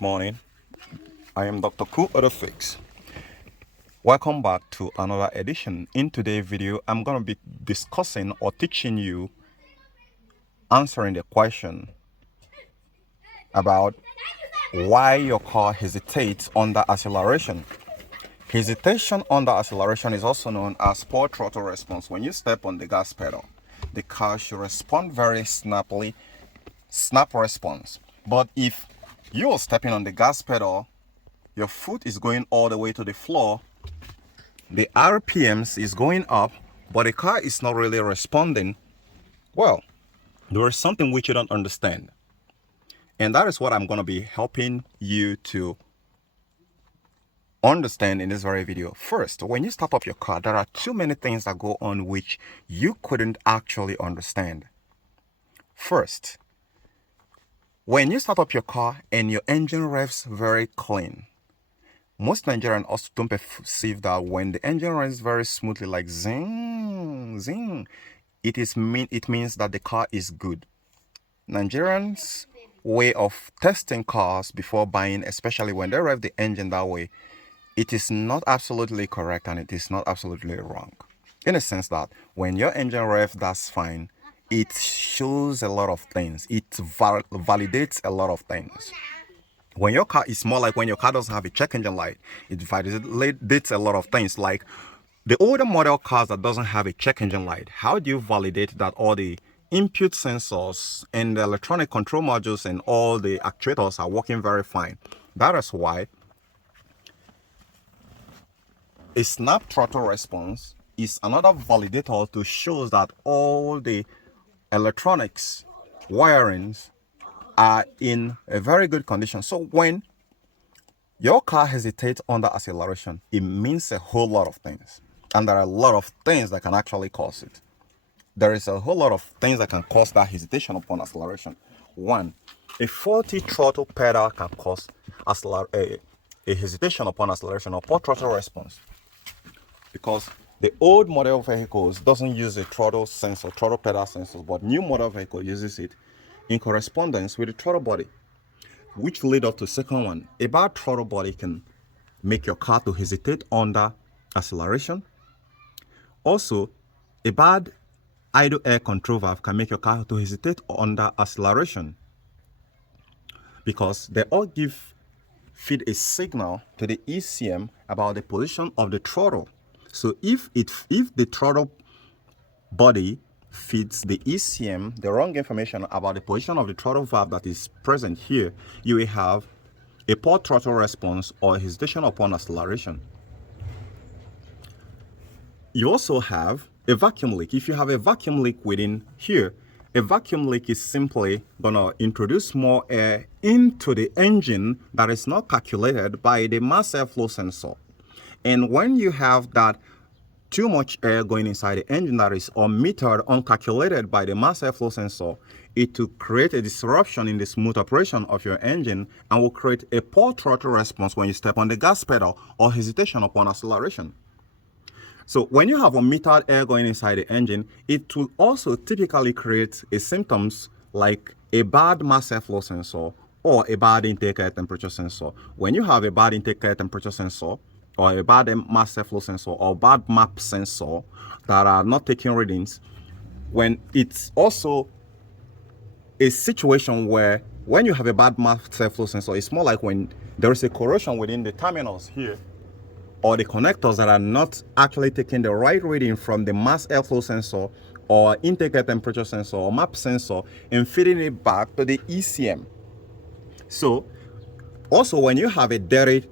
Good morning. I am Dr. Ku Fix. Welcome back to another edition. In today's video, I'm going to be discussing or teaching you answering the question about why your car hesitates under acceleration. Hesitation under acceleration is also known as poor throttle response. When you step on the gas pedal, the car should respond very snappily, snap response. But if you are stepping on the gas pedal, your foot is going all the way to the floor, the RPMs is going up, but the car is not really responding, well, there is something which you don't understand. And that is what I'm going to be helping you to understand in this very video. First, when you start up your car, there are too many things that go on which you couldn't actually understand. First, when you start up your car and your engine revs very clean, most Nigerians also don't perceive that when the engine runs very smoothly, like zing, zing, it means that the car is good. Nigerians' way of testing cars before buying, especially when they rev the engine that way, it is not absolutely correct and it is not absolutely wrong. In a sense that when your engine rev, that's fine. It shows a lot of things. It validates a lot of things. When your car is more like when your car doesn't have a check engine light, it validates a lot of things. Like the older model cars that doesn't have a check engine light, how do you validate that all the input sensors and the electronic control modules and all the actuators are working very fine? That is why a snap throttle response is another validator to show that all the electronics wirings are in a very good condition. So when your car hesitates under acceleration, it means a whole lot of things. And there are a lot of things that can actually cause it. There is a whole lot of things that can cause that hesitation upon acceleration. One, a faulty throttle pedal can cause a hesitation upon acceleration or poor throttle response. Because the old model vehicles doesn't use a throttle sensor, throttle pedal sensors, but new model vehicle uses it in correspondence with the throttle body, which lead up to second one. A bad throttle body can make your car to hesitate under acceleration. Also, a bad idle air control valve can make your car to hesitate under acceleration, because they all feed a signal to the ECM about the position of the throttle. So if the throttle body feeds the ECM the wrong information about the position of the throttle valve that is present here, you will have a poor throttle response or hesitation upon acceleration. You also have a vacuum leak. If you have a vacuum leak within here, a vacuum leak is simply gonna introduce more air into the engine that is not calculated by the mass airflow sensor. And when you have that too much air going inside the engine that is unmetered, uncalculated by the mass airflow sensor, it will create a disruption in the smooth operation of your engine and will create a poor throttle response when you step on the gas pedal or hesitation upon acceleration. So when you have unmetered air going inside the engine, it will also typically create symptoms like a bad mass airflow sensor or a bad intake air temperature sensor. When you have a bad intake air temperature sensor, or a bad mass airflow sensor or bad map sensor that are not taking readings, when it's also a situation where when you have a bad mass airflow sensor, it's more like when there is a corrosion within the terminals here or the connectors that are not actually taking the right reading from the mass airflow sensor or intake air temperature sensor or map sensor and feeding it back to the ECM. So also when you have a dirty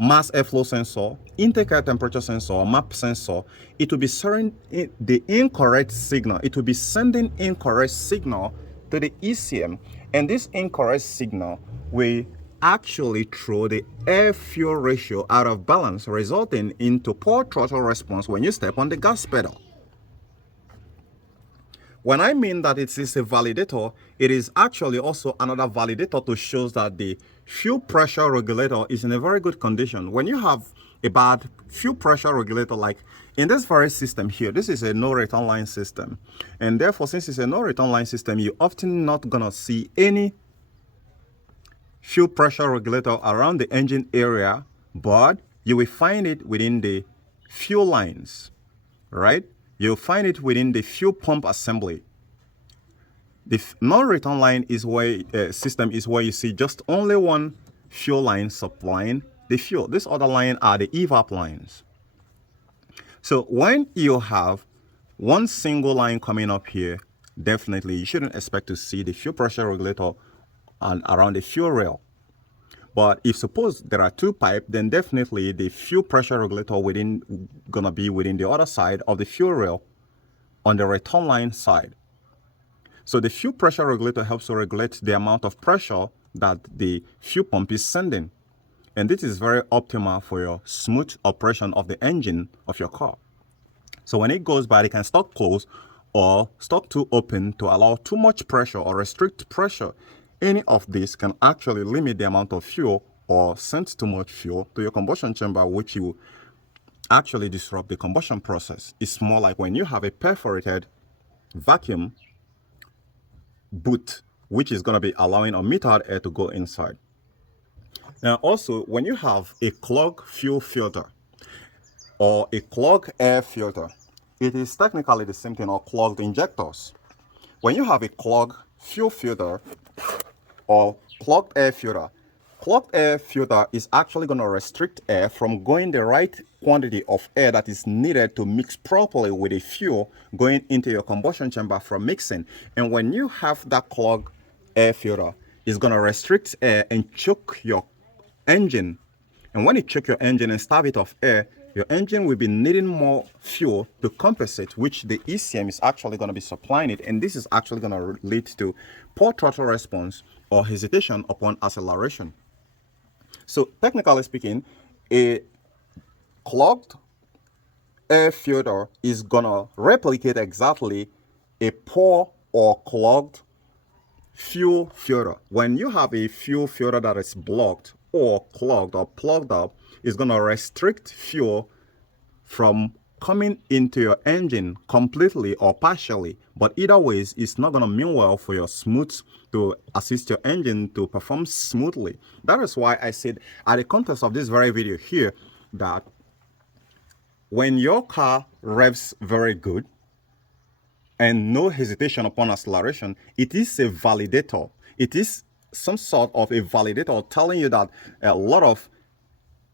mass airflow sensor, intake air temperature sensor, or map sensor, it will be sending the incorrect signal. It will be sending incorrect signal to the ECM, and this incorrect signal will actually throw the air-fuel ratio out of balance, resulting into poor throttle response when you step on the gas pedal. When I mean that it is a validator, it is actually also another validator to show that the fuel pressure regulator is in a very good condition. When you have a bad fuel pressure regulator like In this very system here, this is a no return line system. And therefore, since it's a no return line system, you're often not going to see any fuel pressure regulator around the engine area, but you will find it within the fuel lines, right? You'll find it within the fuel pump assembly. The non-return line is where system is where you see just only one fuel line supplying the fuel. This other line are the evap lines. So when you have one single line coming up here, definitely you shouldn't expect to see the fuel pressure regulator and around the fuel rail. But if suppose there are two pipes, then definitely the fuel pressure regulator gonna be within the other side of the fuel rail on the return line side. So the fuel pressure regulator helps to regulate the amount of pressure that the fuel pump is sending. And this is very optimal for your smooth operation of the engine of your car. So when it goes bad, it can stop closed or stop too open to allow too much pressure or restrict pressure. Any of this can actually limit the amount of fuel or send too much fuel to your combustion chamber, which will actually disrupt the combustion process. It's more like when you have a perforated vacuum boot, which is going to be allowing unmetered air to go inside. Now also, when you have a clogged fuel filter or a clogged air filter, it is technically the same thing, or clogged injectors. When you have a clogged fuel filter or clogged air filter is actually going to restrict air from going the right quantity of air that is needed to mix properly with the fuel going into your combustion chamber from mixing. And when you have that clogged air filter, it's going to restrict air and choke your engine. And when it choke your engine and starve it of air, your engine will be needing more fuel to compensate, which the ECM is actually going to be supplying it. And this is actually going to lead to poor throttle response or hesitation upon acceleration. So technically speaking, a clogged air filter is going to replicate exactly a poor or clogged fuel filter. When you have a fuel filter that is blocked or clogged or plugged up, it's going to restrict fuel from coming into your engine completely or partially. But either ways, it's not going to mean well for your to assist your engine to perform smoothly. That is why I said at the context of this very video here that when your car revs very good and no hesitation upon acceleration, it is a validator. It is some sort of a validator telling you that a lot of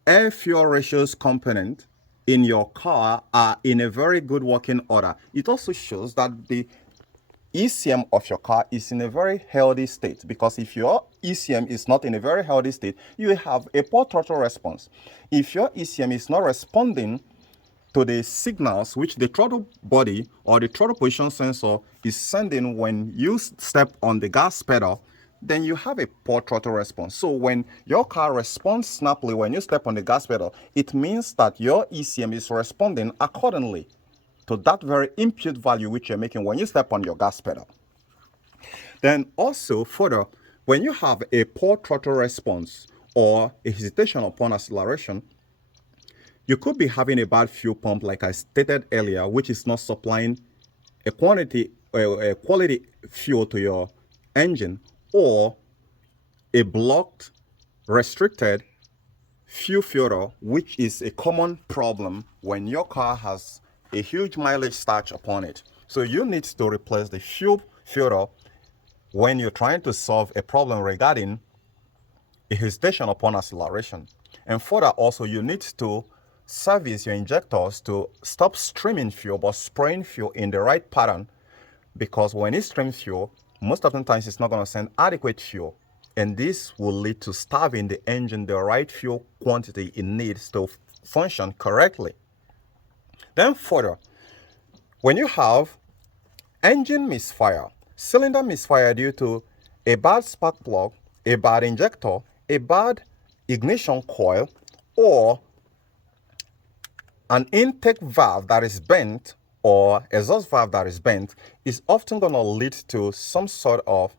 air fuel ratios component in your car are in a very good working order. It also shows that the ECM of your car is in a very healthy state, because if your ECM is not in a very healthy state, you will have a poor throttle response. If your ECM is not responding to the signals which the throttle body or the throttle position sensor is sending when you step on the gas pedal, then you have a poor throttle response. So when your car responds snappily when you step on the gas pedal, it means that your ECM is responding accordingly to that very input value which you're making when you step on your gas pedal. Then also further, when you have a poor throttle response or a hesitation upon acceleration, you could be having a bad fuel pump, like I stated earlier, which is not supplying a quality fuel to your engine, or a blocked, restricted fuel filter, which is a common problem when your car has a huge mileage starch upon it. So you need to replace the fuel filter when you're trying to solve a problem regarding a hesitation upon acceleration. And further, also, you need to service your injectors to stop streaming fuel but spraying fuel in the right pattern, because when it streams fuel, most of the times it's not going to send adequate fuel, and this will lead to starving the engine the right fuel quantity it needs to function correctly. Then further, when you have engine misfire, cylinder misfire due to a bad spark plug, a bad injector, a bad ignition coil, or an intake valve that is bent or exhaust valve that is bent, is often going to lead to some sort of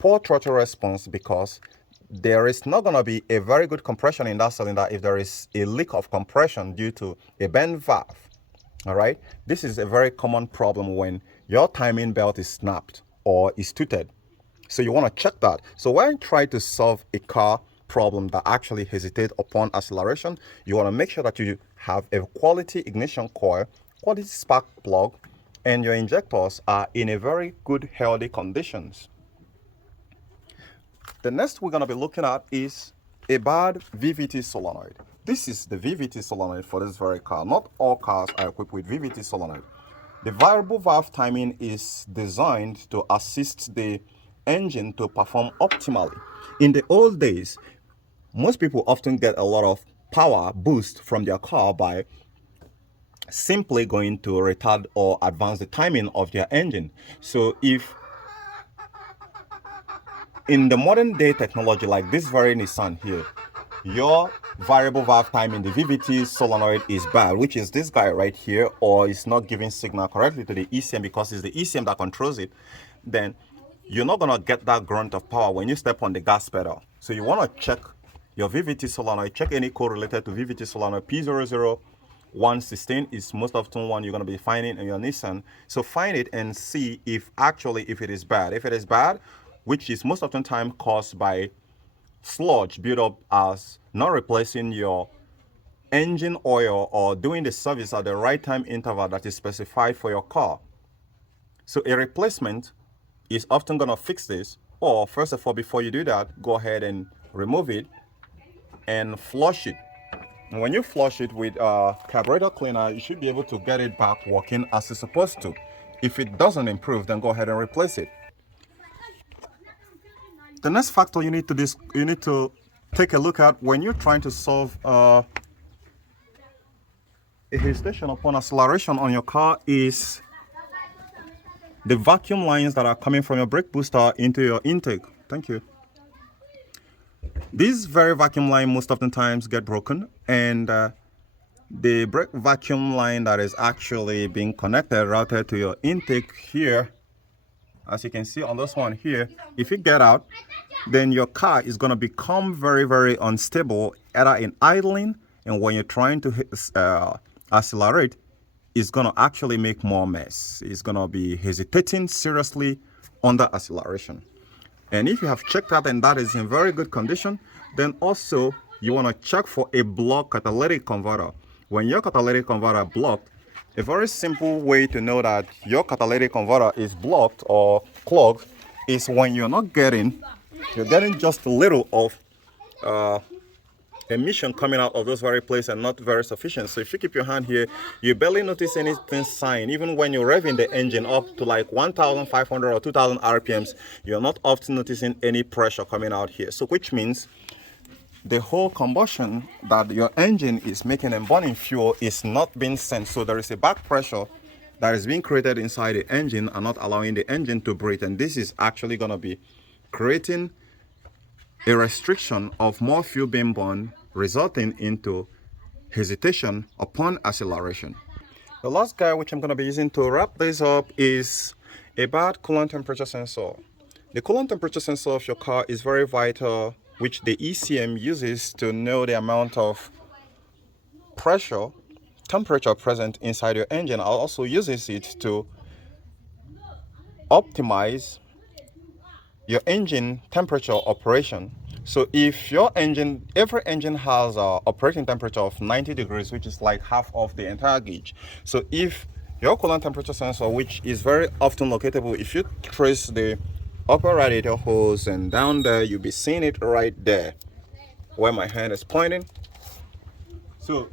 poor throttle response, because there is not going to be a very good compression in that cylinder if there is a leak of compression due to a bent valve. All right. This is a very common problem when your timing belt is snapped or is tooted. So you want to check that. So when you try to solve a car problem that actually hesitates upon acceleration, you want to make sure that you have a quality ignition coil, quality spark plug, and your injectors are in a very good, healthy conditions. The next we're going to be looking at is a bad VVT solenoid. This is the VVT solenoid for this very car. Not all cars are equipped with VVT solenoid. The variable valve timing is designed to assist the engine to perform optimally. In the old days, most people often get a lot of power boost from their car by simply going to retard or advance the timing of their engine. So if in the modern day technology like this very Nissan here, your variable valve timing, the VVT solenoid is bad, which is this guy right here, or it's not giving signal correctly to the ECM because it's the ECM that controls it, then you're not going to get that grunt of power when you step on the gas pedal. So you want to check your VVT solenoid, check any code related to VVT solenoid. P00116 is most often one you're going to be finding in your Nissan. So find it and see if it is bad. If it is bad, which is most often time caused by sludge build up as not replacing your engine oil or doing the service at the right time interval that is specified for your car. So a replacement is often going to fix this, or first of all, before you do that, go ahead and remove it and flush it. And when you flush it with a carburetor cleaner, you should be able to get it back working as it's supposed to. If it doesn't improve, then go ahead and replace it. The next factor you need to take a look at when you're trying to solve a hesitation upon acceleration on your car is the vacuum lines that are coming from your brake booster into your intake. Thank you. These very vacuum line most often times get broken, and the brake vacuum line that is actually being connected, routed to your intake here, as you can see on this one here, if you get out, then your car is going to become very, very unstable, either in idling, and when you're trying to accelerate, it's going to actually make more mess. It's going to be hesitating seriously under acceleration. And if you have checked out and that is in very good condition, then also you want to check for a blocked catalytic converter. When your catalytic converter blocked, a very simple way to know that your catalytic converter is blocked or clogged is when you're getting just a little of emission coming out of those very places and not very sufficient. So if you keep your hand here, you barely notice anything sign. Even when you're revving the engine up to like 1,500 or 2,000 RPMs, you're not often noticing any pressure coming out here. So which means the whole combustion that your engine is making and burning fuel is not being sent. So there is a back pressure that is being created inside the engine and not allowing the engine to breathe. And this is actually going to be creating a restriction of more fuel being burned, resulting into hesitation upon acceleration. The last guy which I'm going to be using to wrap this up is a bad coolant temperature sensor. The coolant temperature sensor of your car is very vital, which the ECM uses to know the amount of temperature present inside your engine. Also uses it to optimize your engine temperature operation. So if your engine, every engine has an operating temperature of 90 degrees, which is like half of the entire gauge. So if your coolant temperature sensor, which is very often locatable, if you trace the upper radiator hose and down there, you'll be seeing it right there where my hand is pointing. So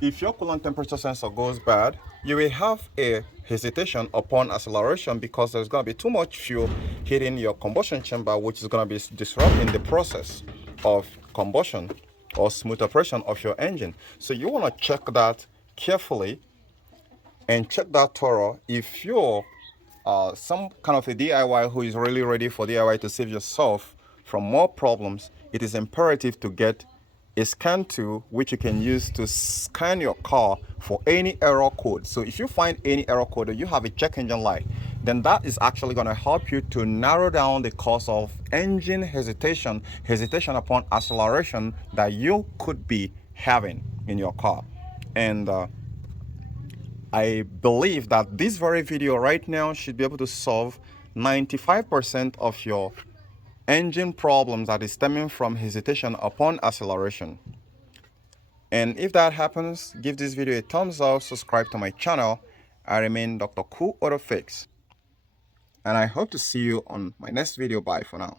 if your coolant temperature sensor goes bad, you will have a hesitation upon acceleration because there's going to be too much fuel hitting your combustion chamber, which is going to be disrupting the process of combustion or smooth operation of your engine. So you want to check that carefully and check that thorough. If you're some kind of a DIY who is really ready for DIY to save yourself from more problems, it is imperative to get a scan tool which you can use to scan your car for any error code. So if you find any error code or you have a check engine light, then that is actually going to help you to narrow down the cause of engine hesitation upon acceleration that you could be having in your car. And I believe that this very video right now should be able to solve 95% of your engine problems that is stemming from hesitation upon acceleration. And if that happens, give this video a thumbs up, subscribe to my channel. I remain Dr. Cool Auto Fix. And I hope to see you on my next video. Bye for now.